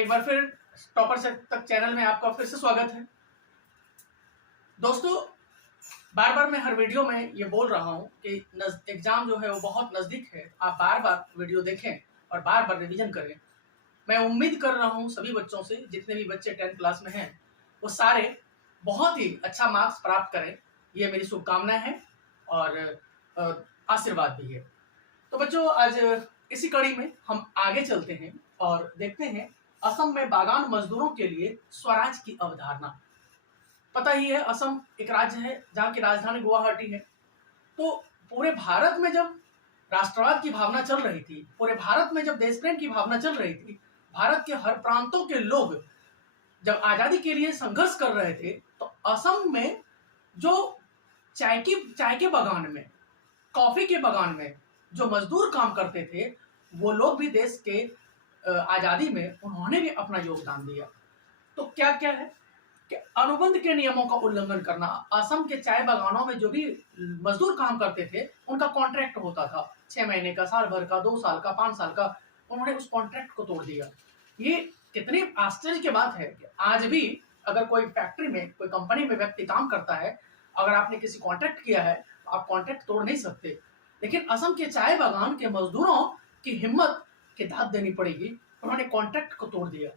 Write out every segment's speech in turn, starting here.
एक बार फिर टॉपर से तक चैनल में आपका फिर से स्वागत है। दोस्तों, बार बार मैं हर वीडियो में ये बोल रहा हूँ कि एग्जाम जो है वो बहुत नज़दीक है। आप बार बार वीडियो देखें और बार बार रिवीजन करें। मैं उम्मीद कर रहा हूँ सभी बच्चों से, जितने भी बच्चे 10th क्लास में हैं वो सारे बहुत ही अच्छा मार्क्स प्राप्त करें। ये मेरी शुभकामनाएं हैं और आशीर्वाद भी है। तो बच्चों, आज इसी कड़ी में हम आगे चलते हैं और देखते हैं असम में बागान मजदूरों के लिए स्वराज की अवधारणा। पता ही है, असम एक राज्य है जहाँ की राजधानी गुवाहाटी है। तो पूरे भारत में जब राष्ट्रवाद की भावना चल रही थी, पूरे भारत में जब देश प्रेम की भावना चल रही थी, भारत के हर प्रांतों के लोग जब आजादी के लिए संघर्ष कर रहे थे, तो असम में जो चाय के बागान में, कॉफी के बागान में जो मजदूर काम करते थे, वो लोग भी देश के आजादी में उन्होंने भी अपना योगदान दिया। तो क्या क्या है कि अनुबंध के नियमों का उल्लंघन करना। असम के चाय बागानों में जो भी मजदूर काम करते थे, उनका कॉन्ट्रैक्ट होता था 6 महीने का, साल भर का, 2 साल का, 5 साल का। उन्होंने उस कॉन्ट्रैक्ट को तोड़ दिया। ये कितनी आश्चर्य की बात है कि आज भी अगर कोई फैक्ट्री में, कोई कंपनी में व्यक्ति काम करता है, अगर आपने किसी कॉन्ट्रैक्ट किया है तो आप कॉन्ट्रैक्ट तोड़ नहीं सकते। लेकिन असम के चाय बागान के मजदूरों की हिम्मत की दाद देनी पड़ेगी। उन्होंने कॉन्ट्रैक्ट को तोड़ दिया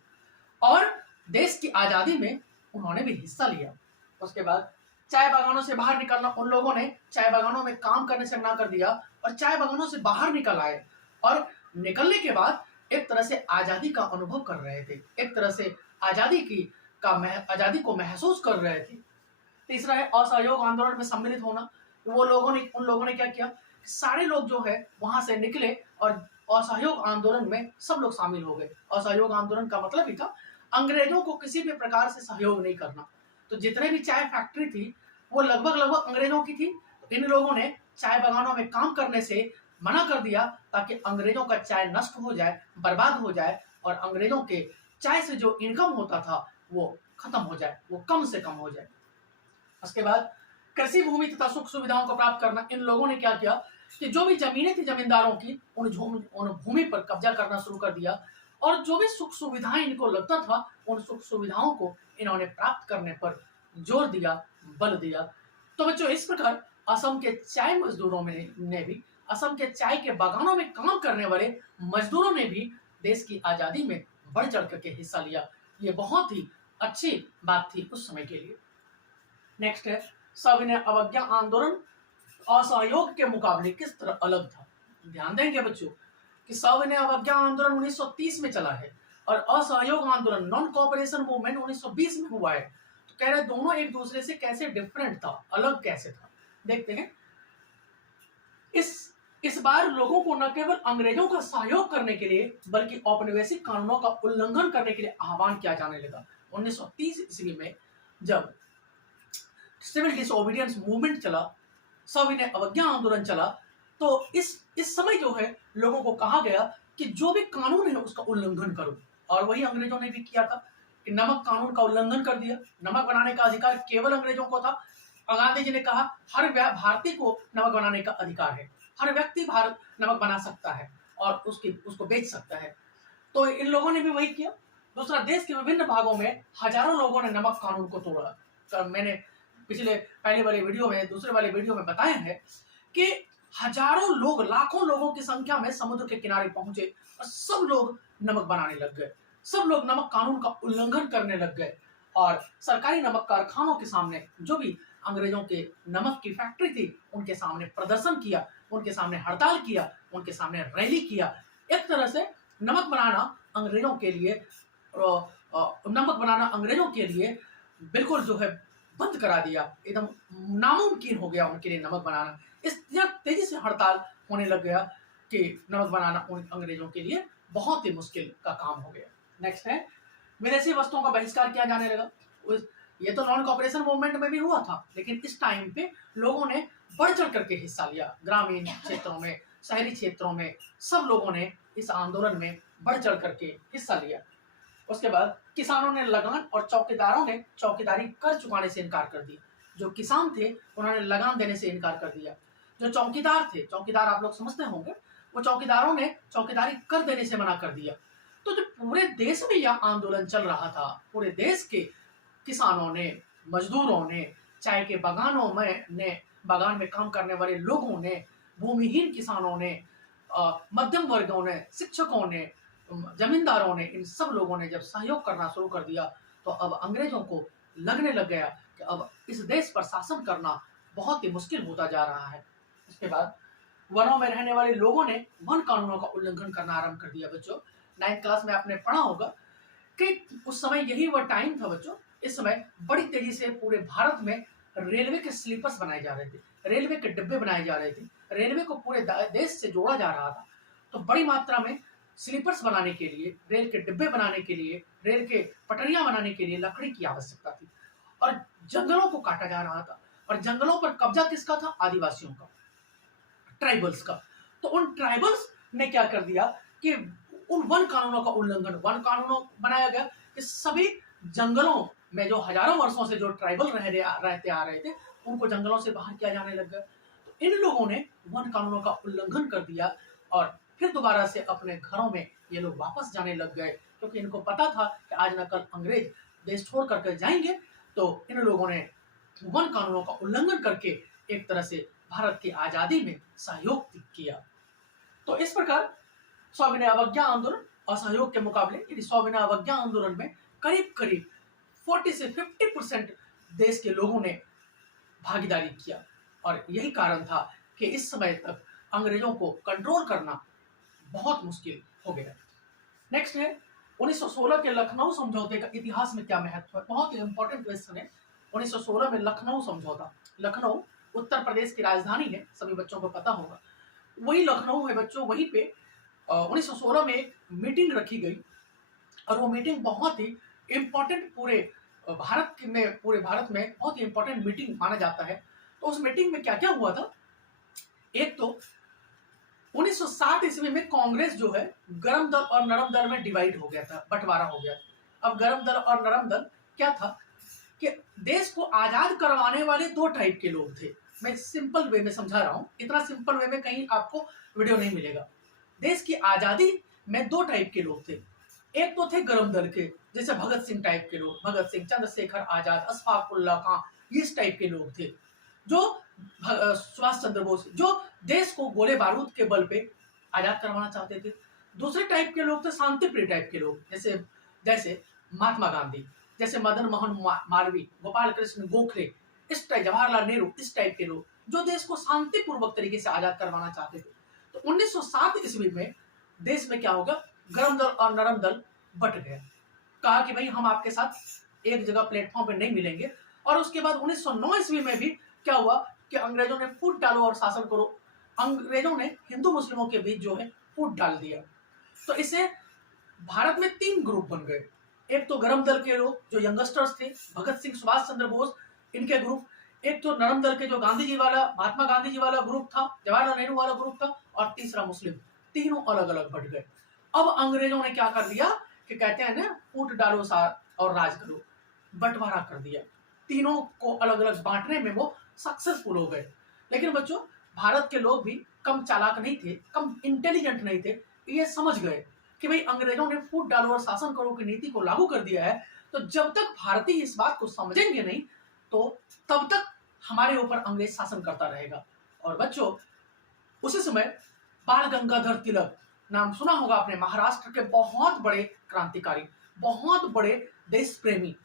और देश की आजादी में उन्होंने भी हिस्सा लिया। उसके बाद चाय बागानों से बाहर निकलना, उन लोगों ने चाय बागानों में काम करने से मना कर दिया और चाय बागानों से बाहर निकल आए और निकलने के बाद एक तरह से आजादी का अनुभव कर रहे थे, एक तरह से आजादी को महसूस कर रहे थे। तीसरा है असहयोग आंदोलन में सम्मिलित होना। उन लोगों ने क्या किया, सारे लोग जो है वहां से निकले और असहयोग आंदोलन में सब लोग शामिल हो गए। असहयोग आंदोलन का मतलब ही था अंग्रेजों को किसी भी प्रकार से सहयोग नहीं करना। तो जितने भी चाय फैक्ट्री थी वो लगभग अंग्रेजों की थी। तो इन लोगों ने चाय बागानों में काम करने से मना कर दिया ताकि अंग्रेजों का चाय नष्ट हो जाए, बर्बाद हो जाए और अंग्रेजों के चाय से जो इनकम होता था वो खत्म हो जाए, वो कम से कम हो जाए। उसके बाद कृषि भूमि तथा सुख सुविधाओं को प्राप्त करना। इन लोगों ने क्या किया कि जो भी जमीनें थी जमींदारों की, उन भूमि पर कब्जा करना शुरू कर दिया और जो भी सुख सुविधाएं इनको लगता था, उन सुख सुविधाओं को इन्होंने प्राप्त करने पर जोर दिया, बल दिया। तो बच्चों, इस प्रकार असम के चाय मजदूरों ने भी, असम के चाय के बागानों में काम करने वाले मजदूरों ने भी देश की आजादी में बढ़ चढ़ करके हिस्सा लिया। ये बहुत ही अच्छी बात थी उस समय के लिए। नेक्स्ट है सविनय अवज्ञा आंदोलन असहयोग के मुकाबले किस तरह अलग था। ध्यान देंगे बच्चों कि सविनय अवज्ञा आंदोलन 1930 में चला है और असहयोग आंदोलन, नॉन कोऑपरेशन मूवमेंट 1920 में हुआ है। तो कह रहे दोनों एक दूसरे से कैसे डिफरेंट था, अलग कैसे था। देखते हैं। इस बार लोगों को न केवल अंग्रेजों का सहयोग करने के लिए बल्कि औपनिवेशिक कानूनों का उल्लंघन करने के लिए आह्वान किया जाने लगा। 1930 ईस्वी में जब सिविल डिसओबीडियंस मूवमेंट चला, सविनय अवज्ञा आंदोलन चला, तो इस समय जो है लोगों को कहा गया कि जो भी कानून है उसका उल्लंघन करो। और वही अंग्रेजों ने भी किया था कि नमक कानून का उल्लंघन कर दिया। नमक बनाने का अधिकार केवल अंग्रेजों को था। गांधी जी ने कहा हर भारतीय को नमक बनाने का अधिकार है, हर व्यक्ति भारत नमक बना सकता है और उसको बेच सकता है। तो इन लोगों ने भी वही किया। दूसरा, देश के विभिन्न भागों में हजारों लोगों ने नमक कानून को तोड़ा। मैंने पिछले पहले वाले वीडियो में, दूसरे वाले वीडियो में बताया है कि हजारों लोग, लाखों लोगों की संख्या में समुद्र के किनारे पहुंचे और सब लोग नमक बनाने लग गए। सब लोग नमक कानून का उल्लंघन करने लग गए और सरकारी नमक कारखानों के सामने, जो भी अंग्रेजों के नमक की फैक्ट्री थी, उनके सामने प्रदर्शन किया, उनके सामने हड़ताल किया, उनके सामने रैली किया। एक तरह से नमक बनाना अंग्रेजों के लिए बिल्कुल जो है बंद करा दिया। एकदम नामुमकिन हो गया उनके लिए नमक बनाना। इस तेजी से हड़ताल होने लग गया कि नमक बनाना उन अंग्रेजों के लिए बहुत ही मुश्किल का काम हो गया। नेक्स्ट है विदेशी वस्तुओं का बहिष्कार किया जाने लगा। ये तो नॉन कोऑपरेशन मूवमेंट में भी हुआ था, लेकिन इस टाइम पे लोगों ने बढ़ चढ़ करके हिस्सा लिया। ग्रामीण क्षेत्रों में, शहरी क्षेत्रों में सब लोगों ने इस आंदोलन में बढ़ चढ़ करके हिस्सा लिया। उसके बाद किसानों ने लगान और चौकीदारों ने चौकीदारी कर चुकाने से इनकार कर दिया। जो किसान थे उन्होंने लगान देने से इनकार कर दिया। जो चौकीदार थे, चौकीदार आप लोग समझते होंगे, वो चौकीदारों ने चौकीदारी कर देने से मना कर दिया। तो जो पूरे देश में यह आंदोलन चल रहा था, पूरे देश के किसानों ने, मजदूरों ने, चाय के बागानों में ने बागान में काम करने वाले लोगों ने, भूमिहीन किसानों ने, मध्यम वर्गों ने, शिक्षकों ने, जमींदारों ने, इन सब लोगों ने जब सहयोग करना शुरू कर दिया तो अब अंग्रेजों को लगने लग गया कि अब इस देश पर शासन करना बहुत ही मुश्किल होता जा रहा है। इसके बाद वनों में रहने वाले लोगों ने वन कानूनों का उल्लंघन करना आरंभ कर दिया। बच्चों 9th क्लास में आपने पढ़ा होगा कि उस समय यही वह टाइम था बच्चों, इस समय बड़ी तेजी से पूरे भारत में रेलवे के स्लीपर्स बनाए जा रहे थे, रेलवे के डिब्बे बनाए जा रहे थे, रेलवे को पूरे देश से जोड़ा जा रहा था। तो बड़ी मात्रा में स्लीपर्स बनाने के लिए, रेल के डिब्बे बनाने के लिए, रेल के पटरियां बनाने के लिए लकड़ी की आवश्यकता थी और जंगलों को काटा जा रहा था। और जंगलों पर कब्जा किसका था? आदिवासियों का, ट्राइबल्स का। तो उन ट्राइबल्स ने क्या कर दिया कि उन वन कानूनों का उल्लंघन, वन कानूनों बनाया गया कि सभी जंगलों में जो हजारों वर्षों से जो ट्राइबल रहते आ रहे थे उनको जंगलों से बाहर किया जाने लग गया। तो इन लोगों ने वन कानूनों का उल्लंघन कर दिया और फिर दोबारा से अपने घरों में ये लोग वापस जाने लग गए, क्योंकि इनको पता था कि आज न कल अंग्रेज देश छोड़ करके जाएंगे। तो इन लोगों ने वन कानूनों का उल्लंघन करके एक तरह से भारत की आजादी में सहयोग किया। तो इस प्रकार सविनय अवज्ञा आंदोलन असहयोग के मुकाबले सविनय अवज्ञा आंदोलन में करीब करीब 40 से 50% देश के लोगों ने भागीदारी किया और यही कारण था कि इस समय तक अंग्रेजों को कंट्रोल करना बहुत मुश्किल हो गया। नेक्स्ट है 1916 के लखनऊ समझौते का इतिहास में क्या महत्व है। बहुत ही इंपॉर्टेंट क्वेश्चन है। 1916 में लखनऊ समझौता, लखनऊ उत्तर प्रदेश की राजधानी है, सभी बच्चों को पता होगा, वही लखनऊ है बच्चों। वहीं पे 1916 में एक मीटिंग रखी गई और वो मीटिंग बहुत ही इंपॉर्टेंट पूरे भारत में बहुत ही इंपॉर्टेंट मीटिंग माना जाता है। तो उस मीटिंग में क्या क्या हुआ था? एक तो 1907 ईस्वी में कांग्रेस जो है गर्म दल और नरम दल में डिवाइड हो गया था, बंटवारा हो गया। अब गर्म दल और नरम दल क्या था कि देश को आजाद करवाने वाले दो टाइप के लोग थे। मैं सिंपल वे में समझा रहा हूं, इतना सिंपल वे में कहीं आपको वीडियो नहीं मिलेगा। देश की आजादी में दो टाइप के लोग थे। एक तो थे गर्म दल के, जैसे भगत सिंह टाइप के लोग, भगत सिंह, चंद्रशेखर आजाद, अशफाक उल्लाह खां, इस टाइप के लोग थे। जो सुभाष चंद्र बोस, जो देश को गोले बारूद के बल पे आजाद करवाना चाहते थे। दूसरे टाइप के लोग थे शांति प्रिय टाइप के लोग, जैसे महात्मा गांधी, जैसे मदन मोहन मालवीय, गोपाल कृष्ण गोखले, इस टाइप, जवाहरलाल नेहरू, इस टाइप के लोग जो देश को शांतिपूर्वक तरीके से आजाद करवाना चाहते थे। तो 1907 ईस्वी में देश में क्या होगा, गर्म दल और नरम दल बट गया। कहा कि भाई हम आपके साथ एक जगह प्लेटफॉर्म पे नहीं मिलेंगे। और उसके बाद 1909 ईस्वी में भी क्या हुआ कि अंग्रेजों ने फूट डालो और शासन करो। अंग्रेजों ने हिंदू मुस्लिमों के बीच जो है फूट डाल दिया। तो इससे भारत में 3 ग्रुप बन गए। एक तो गर्म दल के लोग जो यंगस्टर्स थे, भगत सिंह, सुभाष चंद्र बोस, इनके ग्रुप। एक तो नरम दल के जो गांधी जी वाला, महात्मा गांधी जी वाला ग्रुप था, जवाहरलाल नेहरू वाला ग्रुप था, और तीसरा मुस्लिम। तीनों अलग अलग बट गए। अब अंग्रेजों ने क्या कर दिया कि कहते हैं ना, फूट डालो और राज करो, बंटवारा कर दिया। तीनों को अलग अलग बांटने में वो सक्सेसफुल हो गए। लेकिन बच्चों भारत के लोग भी कम चालाक नहीं थे, कम इंटेलिजेंट नहीं थे। ये समझ गए कि भाई अंग्रेजों ने फूट डालो और शासन करो की नीति को लागू कर दिया है, तो जब तक भारतीय इस बात को समझेंगे नहीं तो तब तक हमारे ऊपर अंग्रेज शासन करता रहेगा। और बच्चों उसी समय बाल गंगाधर तिलक, नाम सुना होगा आपने, महाराष्ट्र के बहुत बड़े क्रांतिकारी, बहुत बड़े देश प्रेमी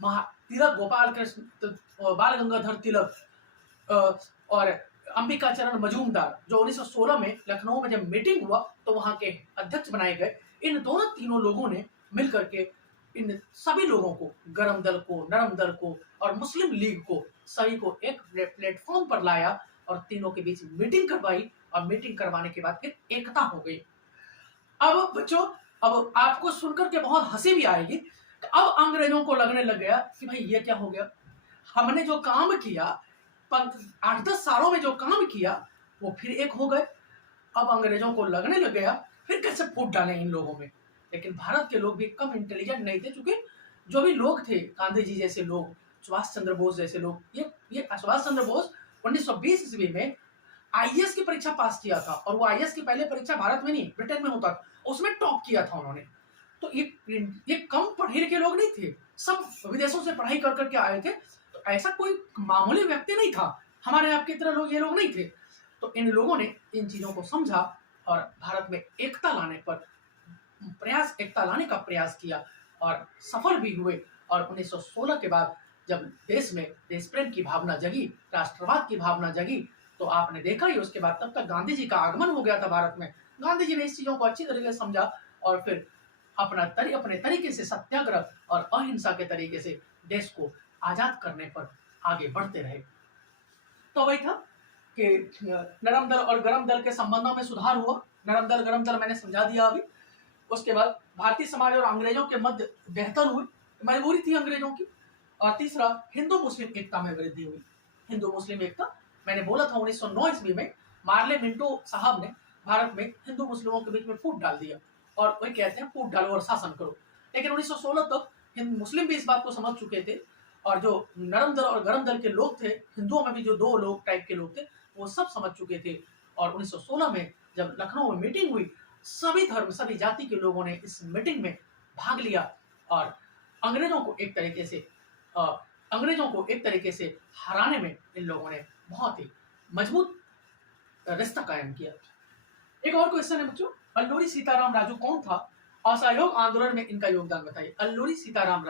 तिलक, गोपाल कृष्ण, बाल गंगाधर तिलक और अंबिका चरण मजूमदार, जो 1916 में लखनऊ में जब मीटिंग हुआ तो वहां के अध्यक्ष बनाए गए। इन तीनों लोगों ने मिलकर के इन सभी लोगों को, गरम दल को, नरम दल को और मुस्लिम लीग को, सभी को एक प्लेटफॉर्म पर लाया और तीनों के बीच मीटिंग करवाई। और मीटिंग करवाने के बाद फिर एकता हो गई। अब बच्चों, अब आपको सुनकर के बहुत हंसी भी आएगी। अब अंग्रेजों को लगने लग गया कि भाई ये क्या हो गया, हमने जो काम किया 8-10 सालों में जो काम किया वो फिर एक हो गए। अब अंग्रेजों को लगने लग गया फिर कैसे फूट डालें इन लोगों में। लेकिन भारत के लोग भी कम इंटेलिजेंट नहीं थे, क्योंकि जो भी लोग थे, गांधी जी जैसे लोग, सुभाष चंद्र बोस जैसे लोग, ये सुभाष चंद्र बोस 1920 ईस्वी में आईएएस की परीक्षा पास किया था। और वो आईएएस की पहले परीक्षा भारत में नहीं, ब्रिटेन में होता था, उसमें टॉप किया था उन्होंने। तो ये कम पढ़े लिखे लोग नहीं थे, सब विदेशों से पढ़ाई कर करके आए थे। तो ऐसा कोई मामूली व्यक्ति नहीं था, हमारे आपकी तरह लोग ये लोग नहीं थे। तो इन लोगों ने इन चीजों को समझा और भारत में एकता लाने का प्रयास किया और सफल भी हुए। और 1916 के बाद जब देश में देश प्रेम की भावना जगी, राष्ट्रवाद की भावना जगी, तो आपने देखा ही उसके बाद तब तक गांधी जी का आगमन हो गया था भारत में। गांधी जी ने इस चीजों को अच्छी तरीके से समझा और फिर अपने तरीके से सत्याग्रह और अहिंसा के तरीके से देश को आजाद करने पर आगे बढ़ते रहे। तो वही था कि नरम दल और गरम दल के संबंधों में सुधार हुआ। नरम दल गरम दल मैंने समझा दिया अभी। उसके बाद भारतीय समाज और अंग्रेजों के मध्य बेहतर हुई, मजबूरी थी अंग्रेजों की। और तीसरा, हिंदू मुस्लिम एकता में वृद्धि हुई। हिंदू मुस्लिम एकता, मैंने बोला था 1909 ईस्वी में मार्ले मिंटो साहब ने भारत में हिंदू मुस्लिमों के बीच में फूट डाल दिया और वही कहते हैं फूट डालो और शासन करो। लेकिन 1916 तक हिंदू मुस्लिम भी इस बात को समझ चुके थे और जो नरम दल और गरम दल के लोग थे, हिंदुओं में भी जो दो लोग टाइप के लोग थे, वो सब समझ चुके थे। और 1916 में जब लखनऊ में मीटिंग हुई, सभी धर्म सभी जाति के लोगों ने इस मीटिंग में भाग लिया और अंग्रेजों को एक तरीके से हराने में इन लोगों ने बहुत ही मजबूत रिश्ता कायम किया। एक और क्वेश्चन है बच्चों, अल्लूरी सीताराम राजू कौन था? असहयोग आंदोलन में इनका योगदान बताइए। अल्लूरी सीताराम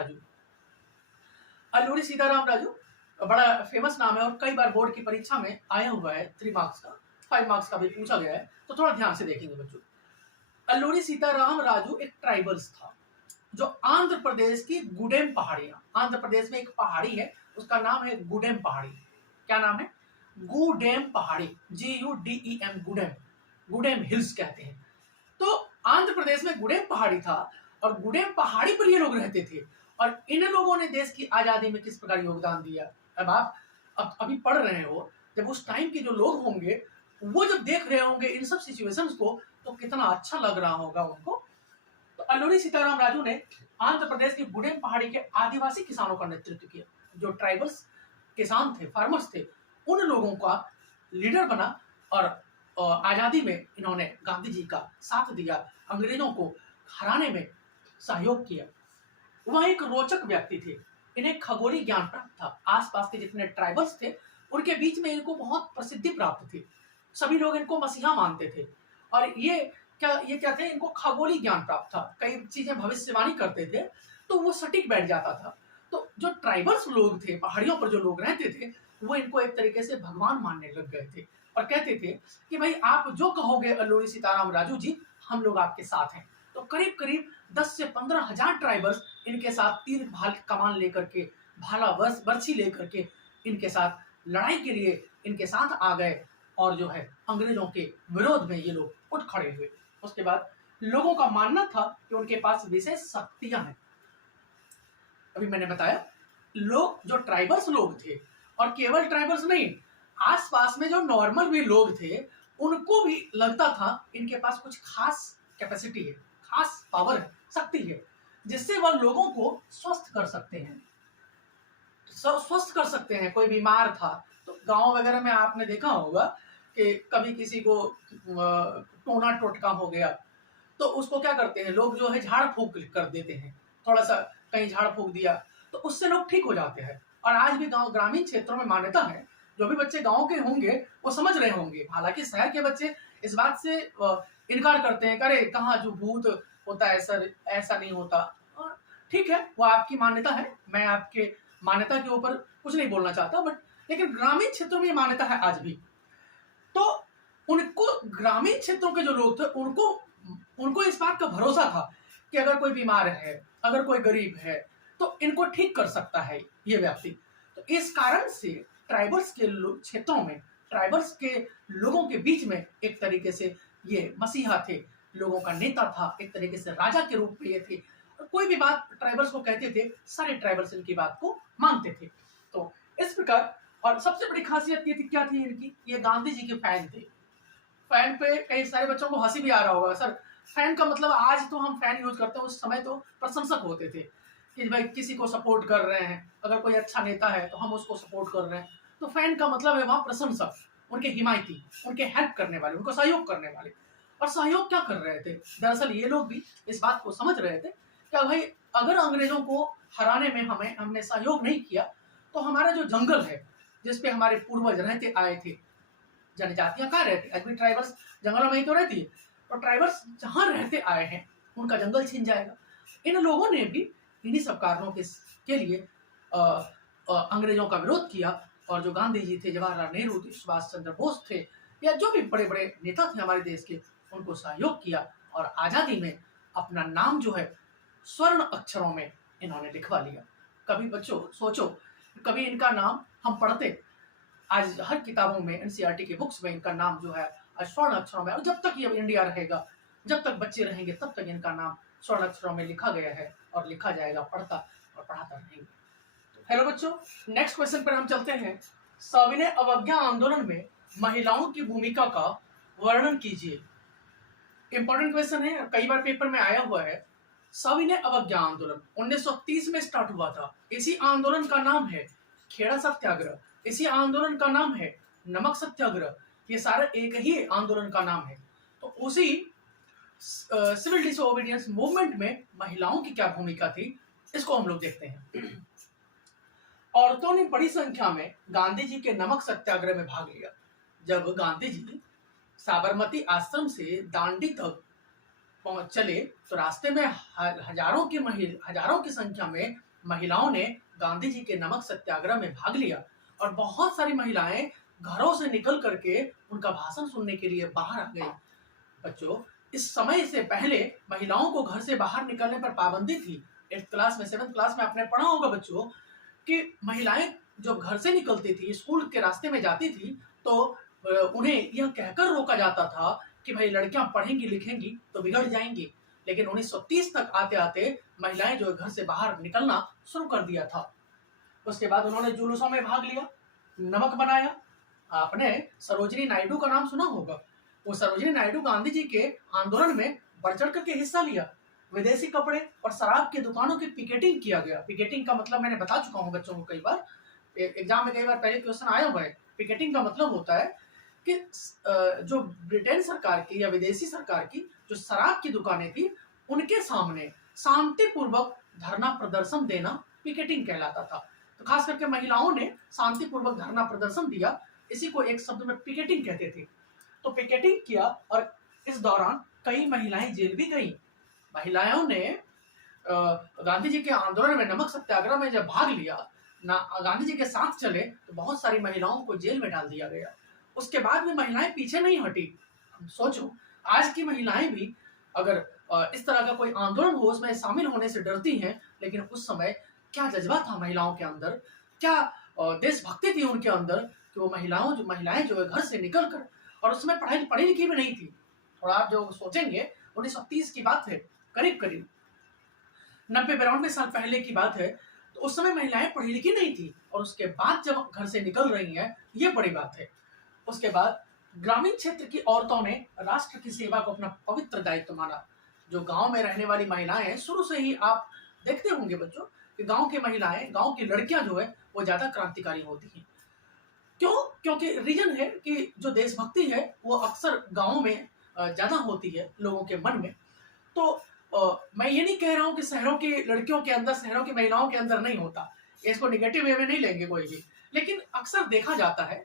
राजू बड़ा फेमस नाम है और कई बार बोर्ड की परीक्षा में आया हुआ है। 3 मार्क्स का, 5 मार्क्स का भी पूछा गया है, तो थोड़ा ध्यान से देखेंगे बच्चों। अल्लूरी सीताराम राजू एक ट्राइबल्स था जो आंध्र प्रदेश की गुडेम पहाड़ियां, आंध्र प्रदेश में एक पहाड़ी है उसका नाम है गुडेम पहाड़ी। क्या नाम है? गुडेम पहाड़ी, GUDEM, गुडेम हिल्स कहते हैं। तो आंध्र प्रदेश में गुडेम पहाड़ी था और गुडेम पहाड़ी पर ये लोग रहते थे और इन लोगों ने देश की आजादी में किस प्रकार योगदान दिया। अब आप अभी पढ़ रहे हो, जब उस टाइम के जो लोग होंगे वो जब देख रहे होंगे इन सब सिचुएशंस को, तो कितना अच्छा लग रहा होगा उनको। तो अल्लूरी सीताराम राजू ने आंध्र प्रदेश की गुडेम पहाड़ी के आदिवासी किसानों का नेतृत्व किया। जो ट्राइबल्स किसान थे, फार्मर्स थे, उन लोगों का लीडर बना और आजादी में इन्होंने गांधी जी का साथ दिया, अंग्रेजों को हराने में सहयोग किया। वह एक रोचक व्यक्ति थे, इन्हें खगोलीय ज्ञान प्राप्त था। आसपास के जितने ट्राइबल्स थे उनके बीच में इनको बहुत प्रसिद्धि प्राप्त थी, सभी लोग इनको मसीहा मानते थे और ये क्या थे, इनको खगोलीय ज्ञान प्राप्त था, कई चीजें भविष्यवाणी करते थे तो वो सटीक बैठ जाता था। तो जो ट्राइबल्स लोग थे, पहाड़ियों पर जो लोग रहते थे, वो इनको एक तरीके से भगवान मानने लग गए थे और कहते थे कि भाई आप जो कहोगे अल्लूरी सीताराम राजू जी, हम लोग आपके साथ हैं। तो करीब करीब 10 से 15 हजार ट्राइबल्स इनके साथ तीर कमान लेकर के, भाला बर्छी लेकर के इनके साथ लड़ाई के लिए इनके साथ आ गए और जो है अंग्रेजों के विरोध में ये लोग उठ खड़े हुए। उसके बाद लोगों का मानना था कि उनके पास विशेष शक्तियां हैं। अभी मैंने बताया लोग जो ट्राइबल्स लोग थे, और केवल ट्राइबल्स नहीं, आसपास में जो नॉर्मल भी लोग थे उनको भी लगता था इनके पास कुछ खास कैपेसिटी है, खास पावर है, शक्ति है, जिससे वह लोगों को स्वस्थ कर सकते हैं। कोई बीमार था तो गांव वगैरह में आपने देखा होगा कि कभी किसी को टोना टोटका हो गया तो उसको क्या करते हैं लोग, जो है झाड़ फूंक कर देते हैं, थोड़ा सा कहीं झाड़ फूंक दिया तो उससे लोग ठीक हो जाते हैं। और आज भी गांव ग्रामीण क्षेत्रों में मान्यता है, जो भी बच्चे गांव के होंगे वो समझ रहे होंगे। हालांकि शहर के बच्चे इस बात से इनकार करते हैं, अरे कहाँ जो भूत होता है सर, ऐसा नहीं होता। ठीक है, वो आपकी मान्यता है, मैं आपके मान्यता के ऊपर कुछ नहीं बोलना चाहता, बट लेकिन ग्रामीण क्षेत्रों में ये मान्यता है आज भी। तो उनको, ग्रामीण क्षेत्रों के जो लोग थे उनको इस बात का भरोसा था कि अगर कोई बीमार है, अगर कोई गरीब है तो इनको ठीक कर सकता है ये व्यक्ति। तो इस कारण से ट्राइबल्स के क्षेत्रों में, ट्राइबल्स के लोगों के बीच में एक तरीके से ये मसीहा थे, लोगों का नेता था, एक तरीके से राजा के रूप में ये थे। और कोई भी बात ट्राइबल्स को कहते थे, सारे ट्राइबल्स इनकी बात को मानते थे। तो इस प्रकार, और सबसे बड़ी खासियत ये थी, क्या थी इनकी, ये गांधी जी के फैन थे। फैन पे कई सारे बच्चों को हंसी भी आ रहा होगा, सर फैन का मतलब, आज तो हम फैन यूज करते हैं, उस समय तो प्रशंसक होते थे कि भाई किसी को सपोर्ट कर रहे हैं, अगर कोई अच्छा नेता है तो हम उसको सपोर्ट कर रहे हैं। तो फैन का मतलब है वहां प्रशंसक, उनके हिमायती, उनके हेल्प करने वाले, उनको सहयोग करने वाले। और सहयोग क्या कर रहे थे? दरअसल ये लोग भी इस बात को समझ रहे थे कि भाई अगर अंग्रेजों को हराने में हमने सहयोग नहीं किया तो हमारा जो जंगल है जिसपे हमारे पूर्वज रहते आए थे, जनजातियां कहाँ रहती, आज भी ट्राइबल्स जंगलों में ही तो रहती है, और ट्राइबल्स जहां रहते आए हैं उनका जंगल छीन जाएगा। इन लोगों ने भी इन्हीं सब कारणों के लिए अंग्रेजों का विरोध किया, और जो गांधी जी थे, जवाहरलाल नेहरू थे, सुभाष चंद्र बोस थे, या जो भी बड़े बड़े नेता थे हमारे देश के, उनको सहयोग किया और आजादी में अपना नाम जो है स्वर्ण अक्षरों में इन्होंने लिखवा लिया। कभी बच्चों सोचो, कभी इनका नाम हम पढ़ते, आज हर किताबों में, एनसीईआरटी की बुक्स में इनका नाम जो है स्वर्ण अक्षरों में, और जब तक ये इंडिया रहेगा, जब तक बच्चे रहेंगे, तब तक इनका नाम स्वर्ण अक्षरों में लिखा गया है और लिखा जाएगा, पढ़ता और पढ़ाता रहेंगे। हेलो बच्चों, नेक्स्ट क्वेश्चन पर हम चलते हैं। सविनय अवज्ञा आंदोलन में महिलाओं की भूमिका का वर्णन कीजिए। इंपॉर्टेंट क्वेश्चन है, कई बार पेपर में आया हुआ है। सविनय अवज्ञा आंदोलन 1930 में स्टार्ट हुआ था। इसी आंदोलन का नाम है खेड़ा सत्याग्रह, इसी आंदोलन का नाम है नमक सत्याग्रह। ये सारा एक ही आंदोलन का नाम है। तो उसी सिविल डिसोबीडियंस मूवमेंट में महिलाओं की क्या भूमिका थी, इसको हम लोग देखते हैं। औरतों ने बड़ी संख्या में गांधी जी के नमक सत्याग्रह में भाग लिया। जब गांधी जी साबरमती आश्रम से दांडी तक चले तो रास्ते में हजारों की संख्या में महिलाओं ने गांधी जी के नमक सत्याग्रह में भाग लिया, और बहुत सारी महिलाएं घरों से निकल करके उनका भाषण सुनने के लिए बाहर आ गई। बच्चों, इस समय से पहले महिलाओं को घर से बाहर निकलने पर पाबंदी थी। 8th क्लास में, 7th क्लास में आपने पढ़ा होगा बच्चों कि महिलाएं जब घर से निकलती थी, स्कूल के रास्ते में जाती थी, तो उन्हें यह कहकर रोका जाता था कि भाई लड़कियां पढ़ेंगी लिखेंगी तो बिगड़ जाएंगी। लेकिन 1930 तक आते आते महिलाएं जो घर से बाहर निकलना शुरू कर दिया था। उसके बाद उन्होंने जुलूसों में भाग लिया, नमक बनाया। आपने सरोजिनी नायडू का नाम सुना होगा। वो सरोजिनी नायडू गांधी जी के आंदोलन में बढ़ चढ़ करके हिस्सा लिया। विदेशी कपड़े और शराब की दुकानों की पिकेटिंग किया गया। पिकेटिंग का मतलब मैंने बता चुका हूँ बच्चों को कई बार, एग्जाम में कई बार पहले क्वेश्चन आया हुआ है। पिकेटिंग का मतलब होता है कि जो ब्रिटेन सरकार की या विदेशी सरकार की जो शराब की दुकानें थी, उनके सामने शांतिपूर्वक धरना प्रदर्शन देना पिकेटिंग कहलाता था। तो खास करके महिलाओं ने शांतिपूर्वक धरना प्रदर्शन दिया, इसी को एक शब्द में पिकेटिंग कहते थे। तो पिकेटिंग किया, और इस दौरान कई महिलाएं जेल भी गई। महिलाओं ने गांधी जी के आंदोलन में, नमक सत्याग्रह में जब भाग लिया, गांधी जी के साथ चले, तो बहुत सारी महिलाओं को जेल में डाल दिया गया। उसके बाद भी महिलाएं पीछे नहीं हटी। सोचो, आज की महिलाएं भी अगर इस तरह का कोई आंदोलन हो उसमें शामिल होने से डरती हैं, लेकिन उस समय क्या जज्बा था महिलाओं के अंदर, क्या देशभक्ति थी उनके अंदर, कि वो महिलाएं जो है घर से निकल कर, और उसमें पढ़ी लिखी भी नहीं थी। थोड़ा आप जो सोचेंगे, 1930 की बात है, करीब करीब 90-92 साल पहले की बात है। तो उस समय महिलाएं पढ़ी लिखी नहीं थी, और उसके बाद जब घर से निकल रही हैं, ये बड़ी बात है। उसके बाद ग्रामीण क्षेत्र की औरतों ने राष्ट्र की सेवा को अपना पवित्र दायित्व माना। जो गांव में रहने वाली महिलाएं हैं, शुरू से ही आप देखते होंगे बच्चों कि गांव की महिलाएं, गांव की लड़कियां जो है वो ज्यादा क्रांतिकारी होती हैं। क्यों? क्योंकि रीजन है कि जो देशभक्ति है वो अक्सर गाँव में ज्यादा होती है लोगों के मन में। तो मैं ये नहीं कह रहा हूँ कि शहरों की लड़कियों के अंदर, शहरों की महिलाओं के अंदर नहीं होता, इसको निगेटिव वे में नहीं लेंगे कोई भी, लेकिन अक्सर देखा जाता है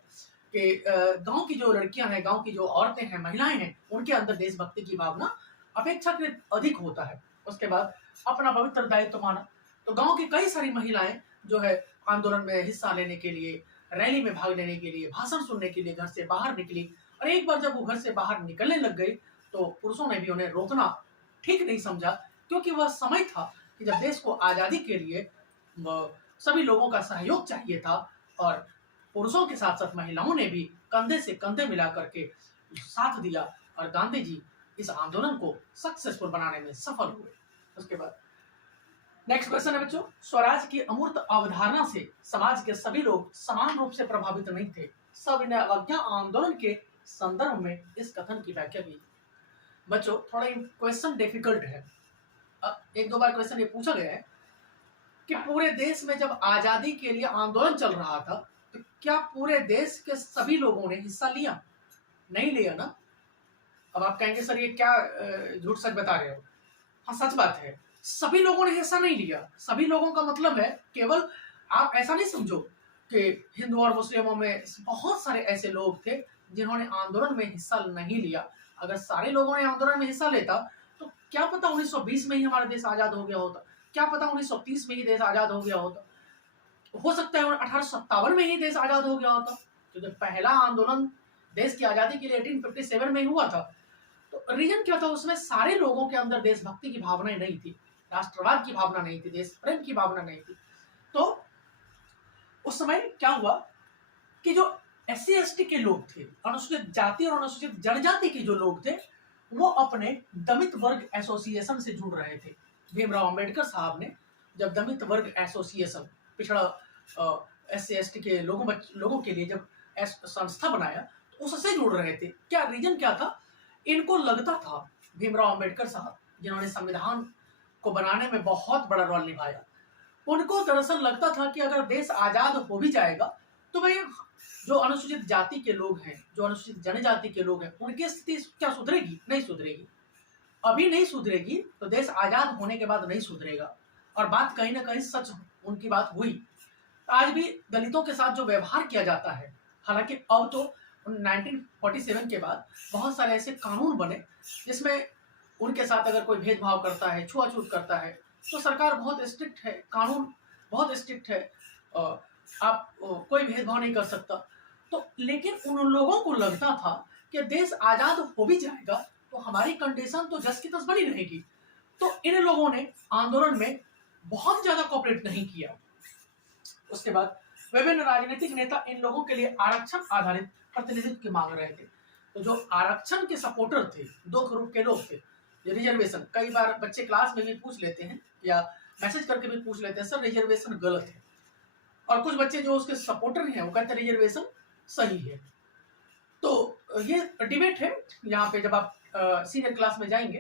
कि गांव की जो लड़कियां हैं, गांव की जो औरतें हैं, महिलाएं हैं, उनके अंदर देशभक्ति की भावना अपेक्षाकृत अधिक होता है। उसके बाद अपना पवित्र दायित्व माना। तो गांव की कई सारी महिलाएं जो है आंदोलन में हिस्सा लेने के लिए, रैली में भाग लेने के लिए, भाषण सुनने के लिए घर से बाहर निकली, और एक बार जब वो घर से बाहर निकलने लग गई तो पुरुषों ने भी उन्हें रोकना ठीक नहीं समझा, क्योंकि वह समय था कि जब देश को आजादी के लिए सभी लोगों का सहयोग चाहिए था, और पुरुषों के साथ साथ महिलाओं ने भी कंधे से कंधे मिला करके साथ दिया, और गांधी जी इस आंदोलन को सक्सेसफुल बनाने में सफल हुए। उसके बाद नेक्स्ट क्वेश्चन है बच्चों, स्वराज की अमूर्त अवधारणा से समाज के सभी लोग समान रूप से प्रभावित नहीं थे। सविनय अवज्ञा आंदोलन के संदर्भ में इस कथन की व्याख्या की। बच्चों, थोड़ा क्वेश्चन डिफिकल्ट है। एक दो बार क्वेश्चन ये पूछा गया है कि पूरे देश में जब आजादी के लिए आंदोलन चल रहा था, तो क्या पूरे देश के सभी लोगों ने हिस्सा लिया? नहीं लिया ना। अब आप कहेंगे सर ये क्या झूठ सच बता रहे हो। हाँ सच बात है, सभी लोगों ने हिस्सा नहीं लिया। सभी लोगों का मतलब है केवल, आप ऐसा नहीं समझो कि हिंदू और मुस्लिमों में बहुत सारे ऐसे लोग थे जिन्होंने आंदोलन में हिस्सा नहीं लिया। अगर सारे लोगों ने आंदोलन में हिस्सा लेता तो क्या पता 1920 में ही हमारा देश आजाद हो गया होता, क्या पता 1930 में ही देश आजाद हो गया होता, हो सकता है 1857 में ही देश आजाद हो गया होता, क्योंकि पहला आंदोलन देश की आजादी के लिए 1857 में ही हुआ था। तो रीजन क्या था, उसमें सारे लोगों के अंदर देशभक्ति की भावनाएं नहीं थी, राष्ट्रवाद की भावना नहीं थी, देश प्रेम की भावना नहीं थी। तो उस समय क्या हुआ कि जो SC ST के लोग थे, अनुसूचित जाति और अनुसूचित जनजाति के जो लोग थे, वो अपने दलित वर्ग एसोसिएशन से जुड़ रहे थे। भीमराव अंबेडकर साहब ने जब दलित वर्ग एसोसिएशन, पिछड़ा SC ST के लोगों के लिए जब संस्था बनाया, तो उससे जुड़ रहे थे। क्या रीजन क्या था, इनको लगता था, भीमराव अंबेडकर साहब जिन्होंने संविधान को बनाने में बहुत बड़ा रोल निभाया, उनको दरअसल लगता था कि अगर देश आजाद हो भी जाएगा तो भाई जो अनुसूचित जाति के लोग हैं, जो अनुसूचित जनजाति के लोग हैं, उनकी स्थिति क्या सुधरेगी? नहीं सुधरेगी। अभी नहीं सुधरेगी तो देश आजाद होने के बाद नहीं सुधरेगा। और बात कहीं ना कहीं सच उनकी बात हुई। आज भी दलितों के साथ जो व्यवहार किया जाता है, हालांकि अब तो 1947 के बाद बहुत सारे ऐसे कानून बने जिसमें उनके साथ अगर कोई भेदभाव करता है, छुआछूत करता है, तो सरकार बहुत स्ट्रिक्ट है, कानून बहुत स्ट्रिक्ट है, आप कोई भेदभाव नहीं कर सकता। तो लेकिन उन लोगों को लगता था कि देश आजाद हो भी जाएगा तो हमारी कंडीशन तो जस की तस बनी रहेगी। तो इन लोगों ने आंदोलन में बहुत ज्यादा कोऑपरेट नहीं किया। उसके बाद विभिन्न राजनीतिक नेता इन लोगों के लिए आरक्षण आधारित प्रतिनिधित्व की मांग रहे थे। तो जो आरक्षण के सपोर्टर थे, दो ग्रुप के लोग थे, रिजर्वेशन, कई बार बच्चे क्लास में भी पूछ लेते हैं या मैसेज करके भी पूछ लेते हैं, सर रिजर्वेशन गलत है, और कुछ बच्चे जो उसके सपोर्टर हैं वो कहते हैं रिजर्वेशन सही है। तो ये डिबेट है यहाँ पे। जब आप सीनियर क्लास में जाएंगे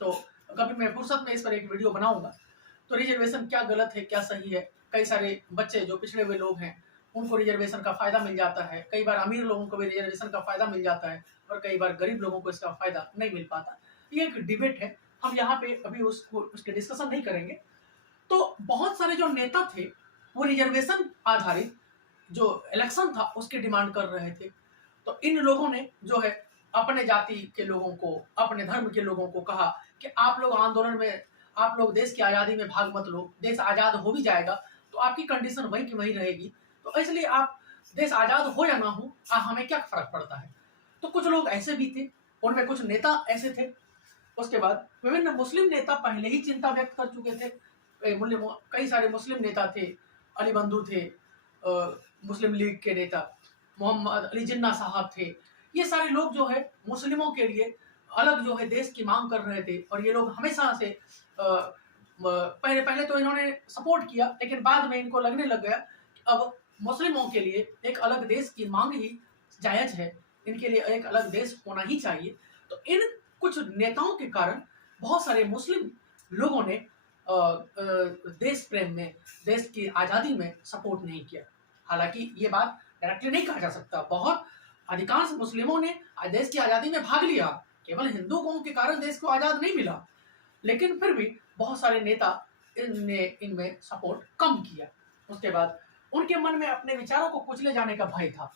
तो कभी मैं फुर्सत में इस पर एक वीडियो बनाऊंगा। तो रिजर्वेशन क्या गलत है, क्या सही है, कई सारे बच्चे जो पिछड़े हुए लोग हैं उनको रिजर्वेशन का फायदा मिल जाता है, कई बार अमीर लोगों को भी रिजर्वेशन का फायदा मिल जाता है और कई बार गरीब लोगों को इसका फायदा नहीं मिल पाता। ये एक डिबेट है, हम यहाँ पे अभी उसके डिस्कशन नहीं करेंगे। तो बहुत सारे जो नेता थे वो रिजर्वेशन आधारित जो इलेक्शन था उसकी डिमांड कर रहे थे। तो इन लोगों ने जो है अपने जाति के लोगों को, अपने धर्म के लोगों को कहा कि आप लोग आंदोलन में, आप लोग देश की आज़ादी में भाग मत लो, देश आज़ाद हो भी जाएगा तो आपकी कंडीशन वही की वही रहेगी, तो इसलिए आप देश आज़ाद हो या ना हो हमें क्या फर्क पड़ता है। तो कुछ लोग ऐसे भी थे, उनमें कुछ नेता ऐसे थे। उसके बाद विभिन्न मुस्लिम नेता पहले ही चिंता व्यक्त कर चुके थे। कई सारे मुस्लिम नेता थे, अली बंधु थे, मुस्लिम लीग के नेता मोहम्मद अली जिन्ना साहब थे। ये सारे लोग जो है मुस्लिमों के लिए अलग जो है देश की मांग कर रहे थे, और ये लोग हमेशा से पहले तो इन्होंने सपोर्ट किया, लेकिन बाद में इनको लगने लग गया कि अब मुस्लिमों के लिए एक अलग देश की मांग ही जायज है, इनके लिए एक अलग देश होना ही चाहिए। तो इन कुछ नेताओं के कारण बहुत सारे मुस्लिम लोगों ने देश प्रेम में, देश की आज़ादी में सपोर्ट नहीं किया। हालांकि ये बात डायरेक्टली नहीं कहा जा सकता, बहुत अधिकांश मुस्लिमों ने देश की आज़ादी में भाग लिया, केवल हिंदुओं के कारण देश को आज़ाद नहीं मिला, लेकिन फिर भी बहुत सारे नेता इनमें सपोर्ट कम किया। उसके बाद उनके मन में अपने विचारों को कुचले जाने का भय था।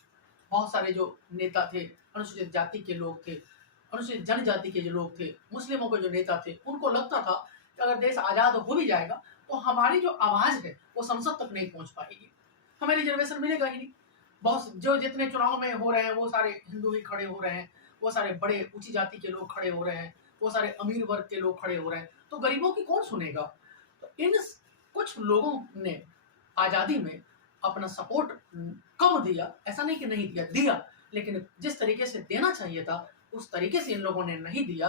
बहुत सारे जो नेता थे, अनुसूचित जाति के लोग थे, अनुसूचित जनजाति के जो लोग थे, मुस्लिमों के जो नेता थे, उनको लगता था कि अगर देश आज़ाद हो भी जाएगा तो हमारी जो आवाज़ है वो संसद तक नहीं पहुंच पाएगी, हमें रिजर्वेशन मिलेगा ही नहीं। बहुत जो जितने चुनाव में हो रहे हैं वो सारे हिंदू ही खड़े हो रहे हैं, वो सारे बड़े ऊंची जाति के लोग खड़े हो रहे हैं, वो सारे अमीर वर्ग के लोग खड़े हो रहे हैं, तो गरीबों की कौन सुनेगा। तो इन कुछ लोगों ने आज़ादी में अपना सपोर्ट कम दिया, ऐसा नहीं कि नहीं दिया, दिया, लेकिन जिस तरीके से देना चाहिए था उस तरीके से इन लोगों ने नहीं दिया।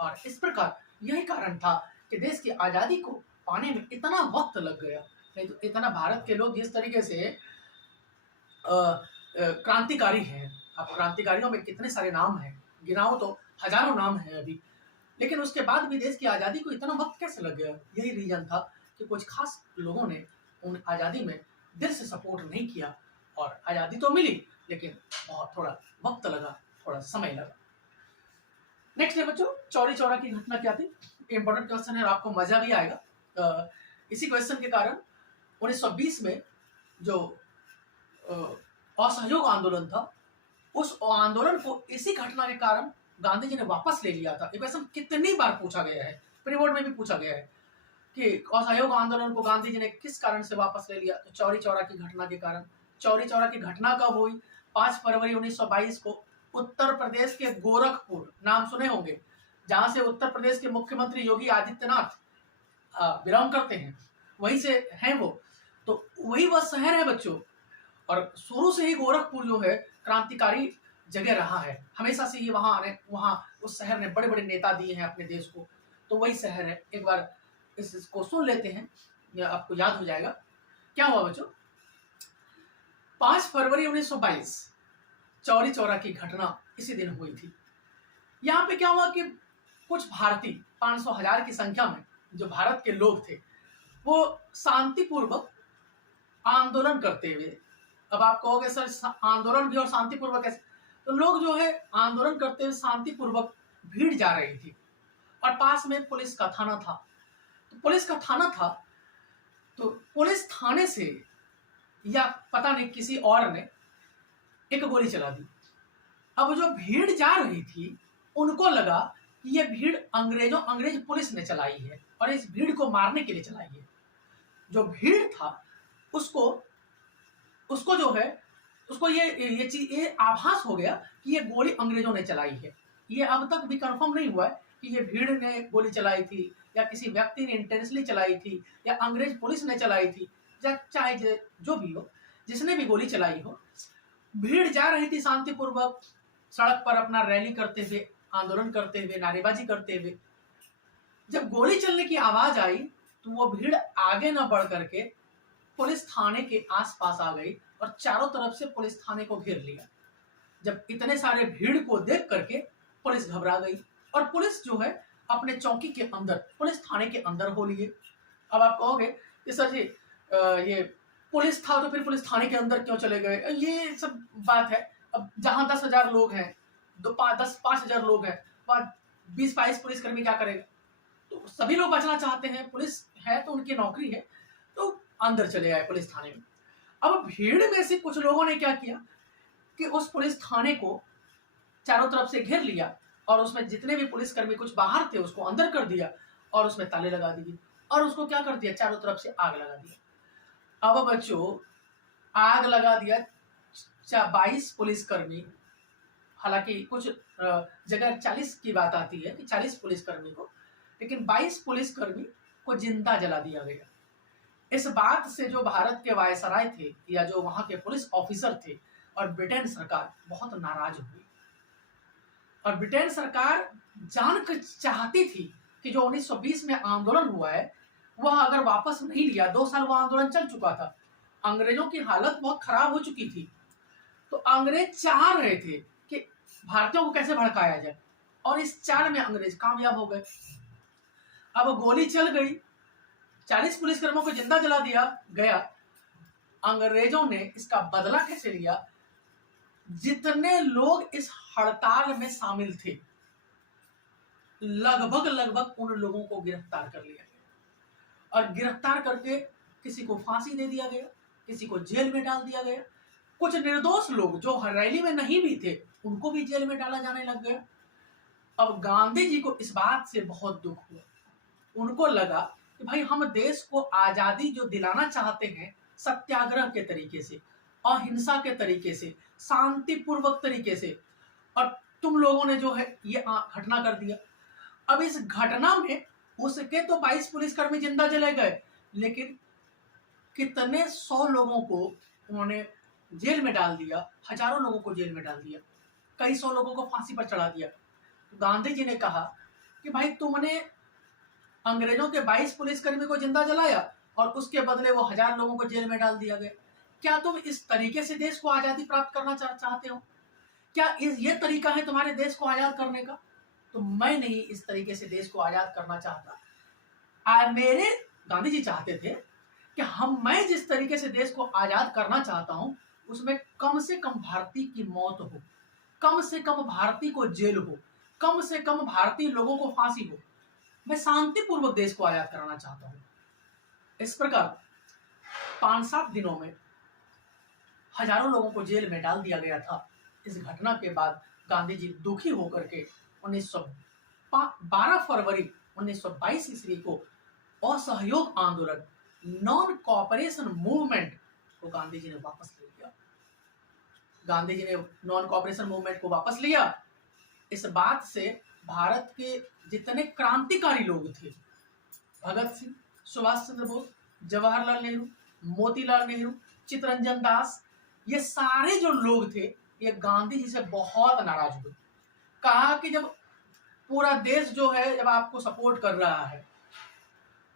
और इस प्रकार यही कारण था कि देश की आज़ादी को पाने में इतना वक्त लग गया। नहीं तो इतना भारत के लोग जिस तरीके से क्रांतिकारी हैं, अब क्रांतिकारियों में कितने सारे नाम हैं, गिनाओ तो हजारों नाम हैं अभी, लेकिन उसके बाद भी देश की आज़ादी को इतना वक्त कैसे लग गया। यही रीजन था कि कुछ खास लोगों ने उन आज़ादी में दिल से सपोर्ट नहीं किया, और आज़ादी तो मिली लेकिन बहुत थोड़ा वक्त लगा, थोड़ा समय लगा। नेक्स्ट है बच्चों, चौरी चौरा की घटना क्या थी। इंपॉर्टेंट क्वेश्चन है और आपको मजा भी आएगा। इसी क्वेश्चन के कारण 1920 में जो असहयोग आंदोलन था, उस आंदोलन को इसी घटना के कारण गांधी जी ने वापस ले लिया था। ये क्वेश्चन कितनी बार पूछा गया है, प्री बोर्ड में भी पूछा गया है कि असहयोग आंदोलन को गांधी जी ने किस कारण से वापस ले लिया। तो चौरी चौरा की घटना के कारण। चौरी चौरा की घटना कब हुई? 5 फरवरी 1922 को उत्तर प्रदेश के गोरखपुर, नाम सुने होंगे, जहां से उत्तर प्रदेश के मुख्यमंत्री योगी आदित्यनाथ बिलोंग करते हैं, वहीं से हैं वो। तो वही वह शहर है बच्चों, और शुरू से ही गोरखपुर जो है क्रांतिकारी जगह रहा है। हमेशा से ही वहां उस शहर ने बड़े बड़े नेता दिए हैं अपने देश को। तो वही शहर है। एक बार इसको सुन लेते हैं, या आपको याद हो जाएगा। क्या हुआ बच्चों? 5 फरवरी 1922 चौरी चौरा की घटना इसी दिन हुई थी। यहाँ पे क्या हुआ कि कुछ भारतीय 500,000 की संख्या में जो भारत के लोग थे, वो शांतिपूर्वक आंदोलन करते हुए, अब आप कहोगे सर आंदोलन भी और शांतिपूर्वक कैसे? तो लोग जो है आंदोलन करते हुए शांतिपूर्वक भीड़ जा रही थी, और पास में पुलिस का थाना था। तो पुलिस का थाना था, तो पुलिस थाने से या पता नहीं किसी और ने एक गोली चला दी। अब जो भीड़ जा रही थी, उनको लगा कि ये भीड़ अंग्रेज पुलिस ने चलाई है और इस भीड़ को मारने के लिए चलाई है। जो भीड़ था उसको जो है, उसको ये आभास हो गया कि ये गोली अंग्रेजों ने चलाई है। ये अब तक भी कंफर्म नहीं हुआ है कि ये भीड़ ने गोली चलाई थी, या किसी व्यक्ति ने इंटेंशनली चलाई थी, या अंग्रेज पुलिस ने चलाई थी, या चाहे जो भी हो, जिसने भी गोली चलाई हो। भीड़ जा रही थी शांतिपूर्वक सड़क पर अपना रैली करते हुए, आंदोलन करते हुए, नारेबाजी करते हुए। जब गोली चलने की आवाज आई तो वो भीड़ आगे न बढ़ करके पुलिस थाने के आसपास आ गई और चारों तरफ से पुलिस थाने को घेर लिया। जब इतने सारे भीड़ को देख करके पुलिस घबरा गई, और पुलिस जो है अपने चौकी के अंदर, पुलिस थाने के अंदर हो लिए। अब आप कहोगे कि सर जी ये पुलिस था तो फिर पुलिस थाने के अंदर क्यों चले गए? ये सब बात है। अब जहां 10,000 लोग हैं, 5,000 लोग हैं, वहां 20-22 पुलिसकर्मी क्या करेगा? तो सभी लोग बचना चाहते हैं, पुलिस है तो उनकी नौकरी है, तो अंदर चले आए पुलिस थाने में। अब भीड़ में से कुछ लोगों ने क्या किया कि उस पुलिस थाने को चारों तरफ से घेर लिया, और उसमें जितने भी पुलिसकर्मी कुछ बाहर थे उसको अंदर कर दिया, और उसमें ताले लगा दिए, और उसको क्या कर दिया, चारों तरफ से आग लगा दिया। अब बच्चों, आग लगा दिया 22 पुलिसकर्मी, हालांकि कुछ जगह 40 की बात आती है कि 40 पुलिसकर्मी को, लेकिन 22 पुलिसकर्मी को जिंदा जला दिया गया। इस बात से जो भारत के वायसराय थे, या जो वहां के पुलिस ऑफिसर थे, और ब्रिटेन सरकार बहुत नाराज हुई। और ब्रिटेन सरकार जानकर चाहती थी कि जो 1920 में आंदोलन हुआ है वह अगर वापस नहीं लिया, 2 साल वो आंदोलन चल चुका था, अंग्रेजों की हालत बहुत खराब हो चुकी थी, तो अंग्रेज चाह रहे थे कि भारतीयों को कैसे भड़काया जाए, और इस चाल में अंग्रेज कामयाब हो गए। अब गोली चल गई, 40 पुलिसकर्मियों को जिंदा जला दिया गया। अंग्रेजों ने इसका बदला कैसे लिया? जितने लोग इस हड़ताल में शामिल थे, लगभग उन लोगों को गिरफ्तार कर लिया गया, और गिरफ्तार करके किसी को फांसी दे दिया गया, किसी को जेल में डाल दिया गया। कुछ निर्दोष लोग जो रैली में नहीं भी थे उनको भी जेल में डाला जाने लग गया। अब गांधी जी को इस बात से बहुत दुख हुआ। उनको लगा कि भाई हम देश को आजादी जो दिलाना चाहते हैं सत्याग्रह के तरीके से, अहिंसा के तरीके से, शांतिपूर्वक तरीके से, और तुम लोगों ने जो है ये घटना कर दिया। अब इस घटना में उसके तो 22 पुलिसकर्मी जिंदा जले गए, लेकिन कितने 100 लोगों को उन्होंने जेल में डाल दिया, हजारों लोगों को जेल में डाल दिया, कई 100 लोगों को फांसी पर चढ़ा दिया। तो गांधी जी ने कहा कि भाई तुमने अंग्रेजों के 22 पुलिसकर्मी को जिंदा जलाया और उसके बदले वो 1000 लोगों को जेल में डाल दिया गया। क्या तुम इस तरीके से देश को आजादी प्राप्त करना चाहते हो? क्या ये तरीका है तुम्हारे देश को आजाद करने का? तो मैं नहीं इस तरीके से देश को आजाद करना चाहता। मेरे गांधी जी चाहते थे कि मैं जिस तरीके से देश को आजाद करना चाहता हूं उसमें कम से कम भारतीय की मौत हो, कम से कम भारतीय को जेल हो, कम से कम भारतीय लोगों को फांसी हो। मैं शांतिपूर्वक देश को आजाद कराना चाहता हूं। इस प्रकार 5-7 दिनों में हजारों लोगों को जेल में डाल दिया गया था। इस घटना के बाद गांधी जी दुखी होकर के 12 फरवरी 1922 ईस्वी को असहयोग आंदोलन, नॉन कॉपरेशन मूवमेंट को गांधी जी ने वापस ले लिया। गांधी जी ने नॉन कॉपरेशन मूवमेंट को वापस लिया। इस बात से भारत के जितने क्रांतिकारी लोग थे, भगत सिंह, सुभाष चंद्र बोस, जवाहरलाल नेहरू, मोतीलाल नेहरू, चित्तरंजन दास, ये सारे जो लोग थे ये गांधी जी से बहुत नाराज हुए। कहा कि जब पूरा देश जो है, जब आपको सपोर्ट कर रहा है,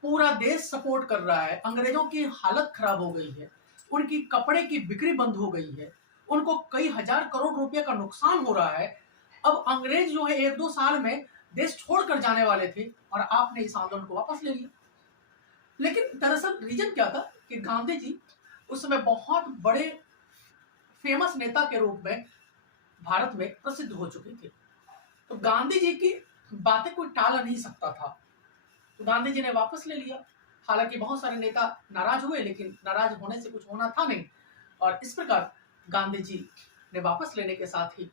पूरा देश सपोर्ट कर रहा है, अंग्रेजों की हालत खराब हो गई है, उनकी कपड़े की बिक्री बंद हो गई है, उनको कई हजार करोड़ रुपए का नुकसान हो रहा है, अब अंग्रेज जो है 1-2 साल में देश छोड़कर जाने वाले थे और आपने इस आंदोलन को वापस ले लिया। लेकिन दरअसल रीजन क्या था कि गांधी जी उस समय बहुत बड़े फेमस नेता के रूप में भारत में प्रसिद्ध हो चुके थे, तो गांधी जी की बातें कोई टाल नहीं सकता था। तो गांधी जी ने वापस ले लिया। हालांकि बहुत सारे नेता नाराज हुए, लेकिन नाराज होने से कुछ होना था नहीं, और इस प्रकार गांधी जी ने वापस लेने के साथ ही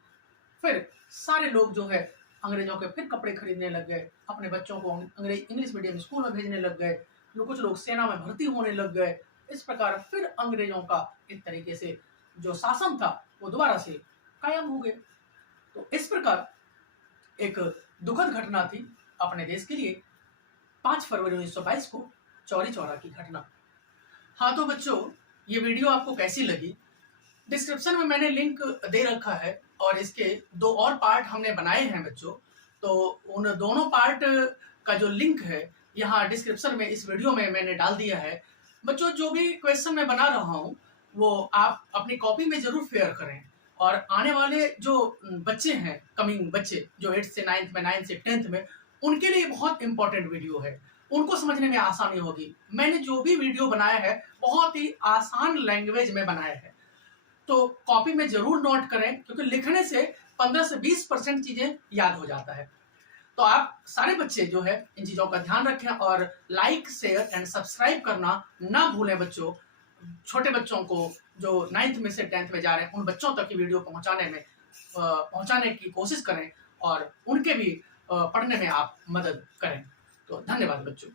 फिर सारे लोग जो है अंग्रेजों के फिर कपड़े खरीदने लग गए, अपने बच्चों को इंग्लिश मीडियम स्कूल में भेजने लग गए, कुछ लोग सेना में भर्ती होने लग गए। इस प्रकार फिर अंग्रेजों का एक तरीके से जो शासन था वो दोबारा से कायम हो गया। तो इस प्रकार एक दुखद घटना थी अपने देश के लिए 5 फरवरी 1922 को चौरी चौरा की घटना। हाँ तो बच्चों, ये वीडियो आपको कैसी लगी? डिस्क्रिप्शन में मैंने लिंक दे रखा है और इसके 2 और पार्ट हमने बनाए हैं बच्चों, तो उन दोनों पार्ट का जो लिंक है यहाँ डिस्क्रिप्शन में इस वीडियो में मैंने डाल दिया है। बच्चों, जो भी क्वेश्चन मैं बना रहा हूँ वो आप अपनी कॉपी में जरूर फेयर करें, और आने वाले जो बच्चे हैं, कमिंग बच्चे जो 8th से 9th में, 9th से 10th में, उनके लिए बहुत इंपॉर्टेंट वीडियो है, उनको समझने में आसानी होगी। मैंने जो भी वीडियो बनाया है बहुत ही आसान लैंग्वेज में बनाया है, तो कॉपी में जरूर नोट करें, क्योंकि लिखने से 15 से 20% चीजें याद हो जाता है। तो आप सारे बच्चे जो है इन चीजों का ध्यान रखें और लाइक, शेयर एंड सब्सक्राइब करना ना भूलें बच्चों। छोटे बच्चों को जो 9th में से 10th में जा रहे हैं उन बच्चों तक की वीडियो पहुंचाने की कोशिश करें और उनके भी पढ़ने में आप मदद करें। तो धन्यवाद बच्चों।